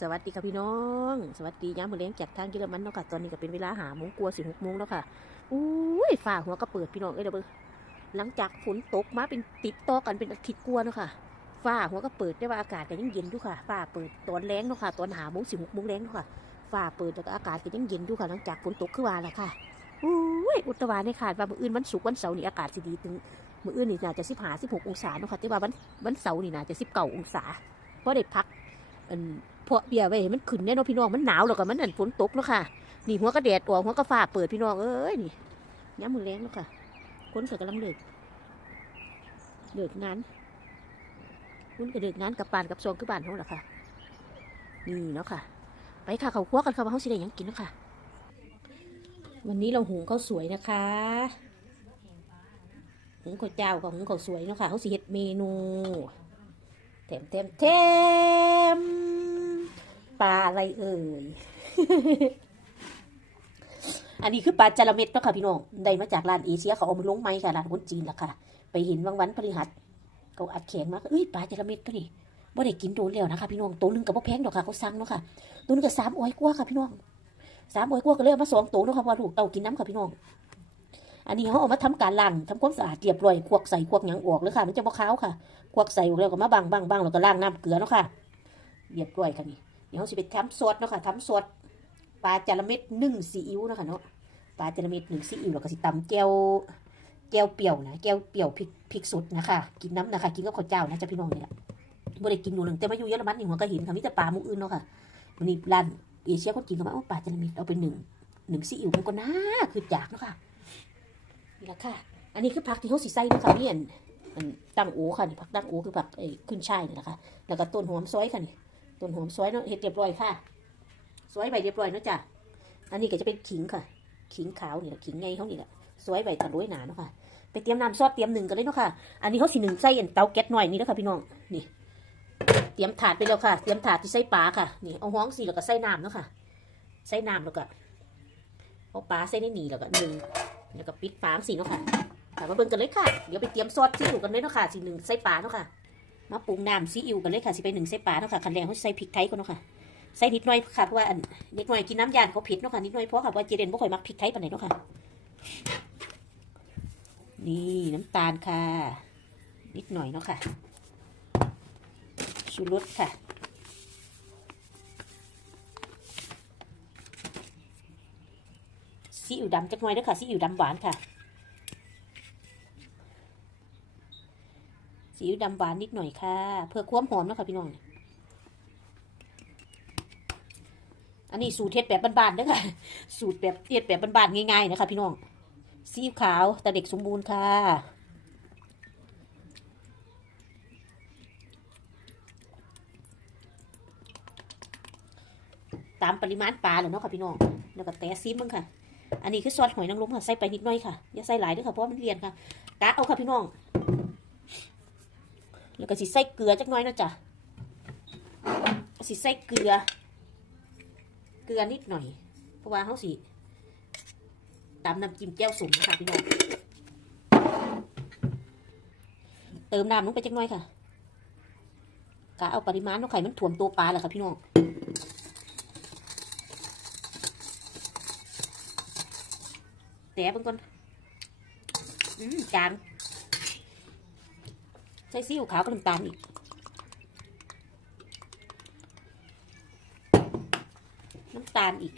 สวัสดีค่ะพี่น้อง สวัสดีย้ำมือเลี้ยงจากทางเยอรมันเนาะค่ะตอนนี้ก็เป็นเวลาหาโมงกลัวสิบหกโมงแล้วค่ะอุ้ยฝ่าหัวก็เปิดพี่น้องเอ้ยเดี๋ยวเบิ่งหลังจากฝนตกมาเป็นติดต่อกันเป็นอาทิตย์กลัวเนาะค่ะฝ่าหัวก็เปิดได้ว่าอากาศก็ยังเย็นอยู่ค่ะฝ่าเปิดตอนแรงเนาะค่ะตอนหาโมงสิบหกโมงแรงเนาะค่ะฝ่าเปิดแล้วก็อากาศก็ยังเย็นอยู่ค่ะหลังจากฝนตกขึ้นมาแล้วค่ะอุ้ยอุตวาในขาดว่ามืออื่นวันศุกร์วันเสาร์นี่อากาศสิดีถึงมืออื่นนี่น่าจะสิบห้าสิบหกองศาเนาะค่ะแต่ว่าวันวันเสาร์นี่น่าจะสิบเก้าองศาเพราะได้พักอัน เพาะเบียร์ไว้ให้มันขึ้นแน่เนาะพี่น้องมันหนาวแล้วก็มันอันฝนตกเนาะค่ะนี่หัวก็แดดออกหัวก็ฟ้าเปิดพี่น้องเอ้ยนี่ย้ำมือแรงเนาะค่ะคนก็กำลังเลิกเลิกงานคุณก็เลิกงานกับปานกับซองคือบ้านเขาแหละค่ะนี่เนาะค่ะ ไปค่ะเขาคั่วกันค่ะว่าเขาสิได้ยังกินเนาะค่ะ วันนี้เราหุงข้าวสวยนะคะหุงข้าวเจ้ากับหุงข้าวสวยเนาะค่ะเขาสิเฮ็ดเมนูเต็มเต็มเต็ม ปลาอะไรเอ่ย อันนี้คือปลาจาระเม็ดเนาะค่ะพี่น้อง ได้มาจากร้านเอเชียเขาเอามาลงไม้ค่ะร้านคนจีนล่ะค่ะ ไปเห็นวังวันพฤหัสเขาอัดแขนมากเอ้ยปลาจาระเม็ดตัวนี้บ่ได้กินโดนแล้วนะคะพี่น้อง ตัวนึงกับพ่แพงดอกค่ะเขาสั่งเนาะค่ะ ตัวนึงก็สามอ้อยกว่าค่ะพี่น้องสามอ้อยกว่าก็เลยเอามาสองตัวเนาะค่ะเพราะว่าลูกเต่ากินน้ำค่ะพี่น้อง อันนี้เขาเอามาทำการล้างทำความสะอาดเรียบร้อย ควักใส่ควักหยังออกเลยค่ะ มันจะบ่ขาวค่ะ ควักใส่ออกแล้วก็มาบังบังบังแล้วก็ล้างน้ำเกลือเนาะค่ะเรียบร้อยค่ะนี่ เดี๋ยวเราสิไปทำซอสเนาะค่ะทำซอสปลาจาระเม็ดนึ่งซีอิ๊วเนาะค่ะเนาะปลาจาระเม็ดหนึ่งซีอิ๊วแล้วก็สิตำแก้วแก้วเปรี้ยวนะแก้วเปรี้ยวพริกพริกสดนะคะกินน้ำนะคะกินกับข้าวเจ้านะจ๊ะพี่น้องเนี่ยบ่ได้กินหนูหนึ่งแต่มาอยู่เยอรมันนี่หัวก็เห็นค่ะมีแต่ปลาหมุกอื่นเนาะค่ะวันนี้ร้านเอเชียคนกินก็มาเอาปลาจาระเม็ดเอาไปหนึ่งหนึ่งซีอิ๊วมันก็น่าคืออยากเนาะค่ะนี่ละค่ะ อันนี้คือผักที่เขาสิใส่เนาะค่ะนี่อันตั้งโอค่ะนี่ผักตั้งโอคือผักไอ้ขึ้นช่ายนี่นะคะแล้วก็ต้นหอมซอยค่ะนี่ ต้นหอมซอยเนาะเห็ดเรียบร้อยค่ะซอยใบเรียบร้อยเนาะจ้ะอันนี้ก็จะเป็นขิงค่ะ ขิงขาวนี่แหละขิงไงเขานี่แหละซอยใบตะโรยหนาเนาะค่ะไปเตรียมน้ำซอสเตรียมหนึ่งกันเลยเนาะค่ะ อันนี้เขาสิหนึ่งใส่อันเตาแก๊สหน่อยนี่แล้วค่ะพี่น้องนี่เตรียมถาดไปแล้วค่ะ เตรียมถาดที่ใส่ปลาค่ะ นี่เอาห้องสีแล้วก็ใส่น้ำเนาะค่ะ ใส่น้ำแล้วก็เอาปลาใส่ในนี่แล้วก็หนึ่งแล้วก็ปิดฝาสีเนาะค่ะค่ะมาเบิ่งกันเลยค่ะ เดี๋ยวไปเตรียมซอสซีอิ๊วกันเลยเนาะค่ะสิหนึ่งใส่ปลาเนาะค่ะ มาปรุงน้ำซีอิ๊วกันเลยค่ะสิไปหนึ่งใส่ปลาเนาะค่ะคันแรกเขาใส่พริกไทยก่อนเนาะค่ะใส่นิดหน่อยค่ะเพราะว่าอันนิดหน่อยกินน้ำยานเขาเผ็ดเนาะค่ะนิดหน่อยเพราะค่ะว่าเจเดนบ่ค่อยมักพริกไทยปานไหนเนาะค่ะนี่น้ำตาลค่ะ นิดหน่อยเนาะค่ะชูรสค่ะซีอิ๊วดำจักหน่อยเด้อค่ะซีอิ๊วดำหวานค่ะ ซีอิ๊วดำหวานนิดหน่อยค่ะ เพื่อความหอมนะคะพี่น้อง อันนี้สูตรเทศแบบบ้านๆเด้อค่ะสูตรแบบเทศแบบบ้านๆง่ายๆนะคะพี่น้องซีอิ๊วขาวแต่เด็กสมบูรณ์ค่ะตามปริมาณปลาเลยเนาะค่ะพี่น้องแล้วก็แต่ซีมึงค่ะ อันนี้คือซอสหอยนางรมค่ะใส่ไปนิดหน่อยค่ะอย่าใส่หลายเด้วยค่ะเพราะมันเรียนค่ะกะเอาค่ะพี่น้อง แล้วก็สิใส่เกลือจักน้อยนะจ้ะสิใส่เกลือ เกลือนิดหน่อย เพราะว่าเขาสิตามน้ำจิ้มแจ่วสุ่มนะคะพี่น้องเติมน้ำลงไปจักน้อยค่ะกะเอาปริมาณน้องไข่มันถ่วมตัวปลาแหละค่ะพี่น้องแต่เบิ่งก่อนอืมจาง ส่ซีอิ๊วขาวกับน้ำตาลอีก น้ำตาลอีก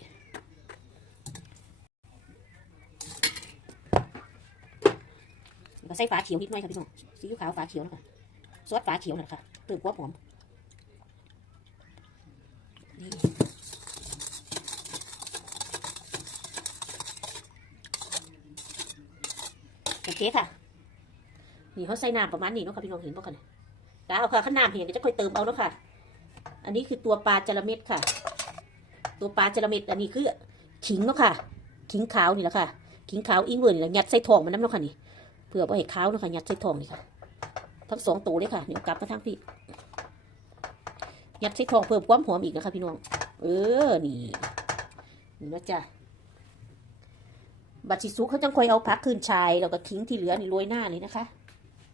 แล้วก็ใส่ฝาเขียวนิดหน่อยค่ะพี่น้องซีอิ๊วขาวฝาเขียวนะคะซอสฝาเขียวนะคะเติมความหอมนี่โอเคค่ะ นี่เขาใส่น้ำประมาณนี้เนาะค่ะพี่น้องเห็นป่ะคะเนี่ยตาเอาค่ะข้าน้ำเห็นเดี๋ยวจะค่อยเติมเอาเนาะค่ะ อันนี้คือตัวปลาจระเม็ดค่ะ ตัวปลาจระเม็ดอันนี้คือขิงเนาะค่ะ ขิงขาวนี่แหละค่ะ ขิงขาวอิงเวอร์นี่แหละยัดใส่ทองมันน้ำเนาะค่ะนี่ เพื่อว่าให้ขาวเนาะค่ะยัดใส่ทองนี่ค่ะ ทั้งสองตัวเลยค่ะเดี๋ยวกลับมาทางพี่ ยัดใส่ทองเพิ่มความหอมอีกนะคะพี่น้อง เออ นี่นี่นะจ๊ะบัตรสิซุกเขาจังคอยเอาพักคืนชายแล้วก็ทิ้งที่เหลือนี่โรยหน้าเลยนะคะ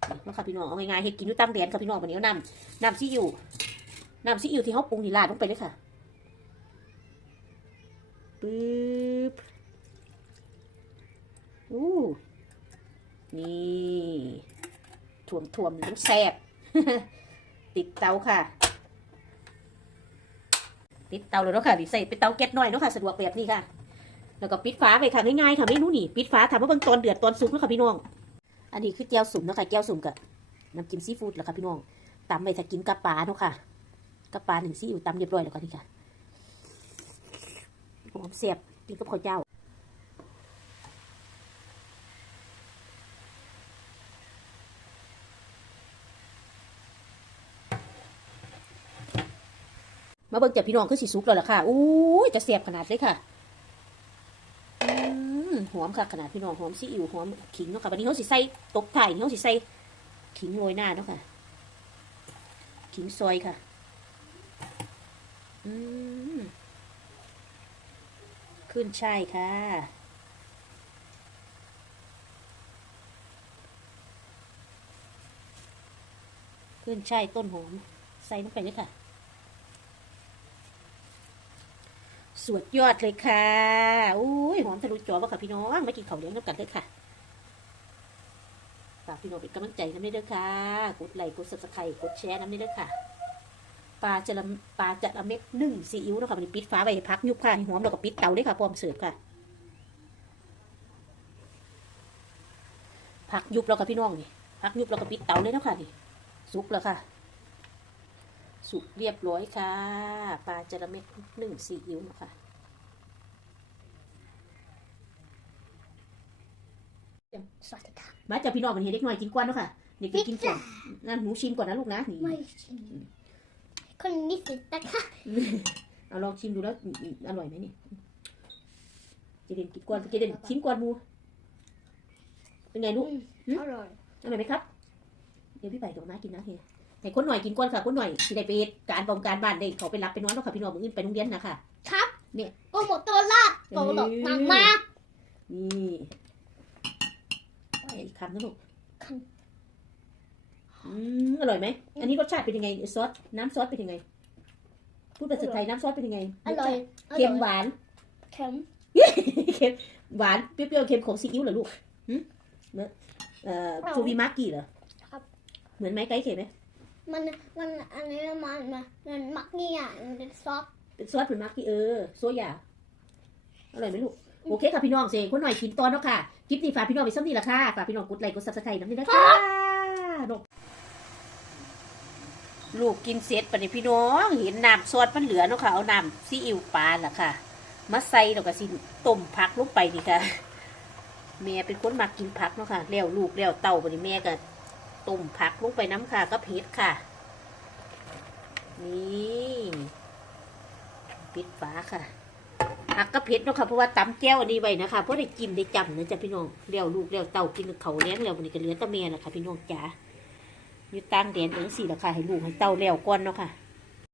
นี่ะคะพี่น้องเอาง่ายๆให้กินอยู่ตั้งแดนค่ะพี่น้องวันนี้เอาน้ำน้ำซีอิ๊วน้ำซีอิ๊วที่เขาปรุงนี่ราดลงไปเลยค่ะปึ๊บอู้นี่ถ่วมถ่วมๆต้องแซ่บติดเตาค่ะปิดเตาเลยเนาะค่ะดิใส่เป็นเตาแก๊สหน่อยเนาะค่ะสะดวกแบบนี้ค่ะ แล้วก็ปิดฝาไปค่ะง่ายๆค่ะไม่รู้นี่ ปิดฝาถามว่าเบิ่งตอนเดือดตอนสุกเนาะค่ะพี่น้อง อันนี้คือแก้วสุ่มเนาะค่ะแก้วสุ่มกับน้ำจิ้มซีฟู้ดแล้วค่ะพี่น้องตำไปจะกินกับปลาเนาะค่ะกับปลาหนึ่งซีอิ๊วตำเรียบร้อยแล้วก็นี่ค่ะหอมเสียบกินกับข้าวเจ้ามาเบิ่งจากพี่น้องคือสีสุกแล้วล่ะค่ะอู้ยจะเสียบขนาดเลยค่ะ หอมค่ะขนาดพี่น้องหอมซีอิ๊วหอมขิงเนาะค่ะวันนี้เขาสิใส่ตกไถ่เขาสิใส่ขิงโรยหน้าเนาะค่ะ ขิงซอยค่ะ อืมขึ้นใช่ค่ะขึ้นใช่ต้นหอม ใส่ลงไปเลยค่ะ สวดยอดเลยค่ะอุ้ยหอมทะลุจอว่าค่ะพี่น้องมากินข้าวเลี้ยงน้ำกันเลยค่ะฝากพี่น้องเป็นกำลังใจน้ำนี้ด้วยค่ะ กดไลค์กดซับสไครต์กดแชร์น้ำนี้ด้วยค่ะปลาจะละปลาจะละเม็ดนึ่งซีอิ๊วนะคะมันปิดฟ้าไว้พักยุบค่ะให้หอมแล้วก็ปิดเตาด้วยค่ะพร้อมเสิร์ฟค่ะพักยุบแล้วค่ะพี่น้องนี่พักยุบแล้วก็ปิดเตาเลยนะค่ะนี่สุกแล้วค่ะ สุกเรียบร้อยค่ะ ปลาจระเม็ดนึ่งซีอิ๊วเนาะค่ะสวัสดีค่ะมาจากพี่น้องมันเห็นเด็กน้อยกินกวนเนาะค่ะเด็กๆกินก่อนนั่นหนูชิมก่อนนะลูกนะนี่ไม่ชิมคนนี้สินะคะเอาลองชิมดูแล้วอืมอืมอร่อยไหมนี่เจเดนกินกวนเจเดนชิมกวนมูเป็นไงลูกอืมอร่อยอร่อยไหมครับ เดี๋ยวพี่ไปกับน้ากินนะเฮีย ให้คนหน่อยกินก่อนค่ะคนหน่อยสิได้ไปเฮ็ดการบงการบ้านได้เขาไปรับไปนอนแล้วค่ะพี่น้องมื้ออื่นไปโรงเรียนนะคะครับเนี่ยโอ้หมดตัวลาดโตหลดมากมากนี่เอาอีกคำนะลูกคอืมอร่อยไหม อันนี้รสชาติเป็นยังไงซอสน้ำซอสเป็นยังไง พูดภาษาไทยน้ำซอสเป็นยังไง อร่อยอเค็มร่อยหวานเค็มเค็มหวานเปรี้ยวๆเค็มของซีอิ๊วเหรอลูกหึเมื่อเอ่อซูวีมาร์กี้เหรอครับเหมือนไหมไก่เค็มไหม มันมันอันนี้มันมันมันมักนี่อะมันเป็นซอสเป็นซอสเป็นมาร์กี้เออโซยาอร่อยไหมลูกโอเคค่ะพี่น้องเสกคนหน่อยกินตอนเนาะค่ะคลิปนี้ฝากพี่น้องไปซ้ำนี่ละค่ะฝากพี่น้องกดไลค์กดซับสไครต์น้ำนี่นะคะนกลูกกินเสร็จปะเนี่ยพี่น้องเห็นน้ำซอสมันเหลือเนาะค่ะเอาน้ำซีอิ๊วปลาล่ะค่ะมาใส่แล้วก็สิต้มผักลงไปนี่ค่ะแม่เป็นคนมักกินผักเนาะค่ะแล้วลูกแล้วเต่าบัดนี้แม่ก็ ตุ่มผักลงไปน้ำค่ะก็เผ็ดค่ะ นี่ปิดฝาค่ะผักก็เผ็ดเนาะค่ะเพราะว่าตำแก้วอันนี้ไว้นะคะเพราะได้กินได้จำนะจ๊ะพี่น้องเลี้ยวลูกเลี้ยวเต่ากินเขาเลี้ยงเล้ววันนี้ก็เหลือตะเมียนะคะพี่น้องจ๋าอยู่ต่างแดนเองสี่ละค่ะให้ลูกให้เต่าเลี้ยวก้อนเนาะค่ะ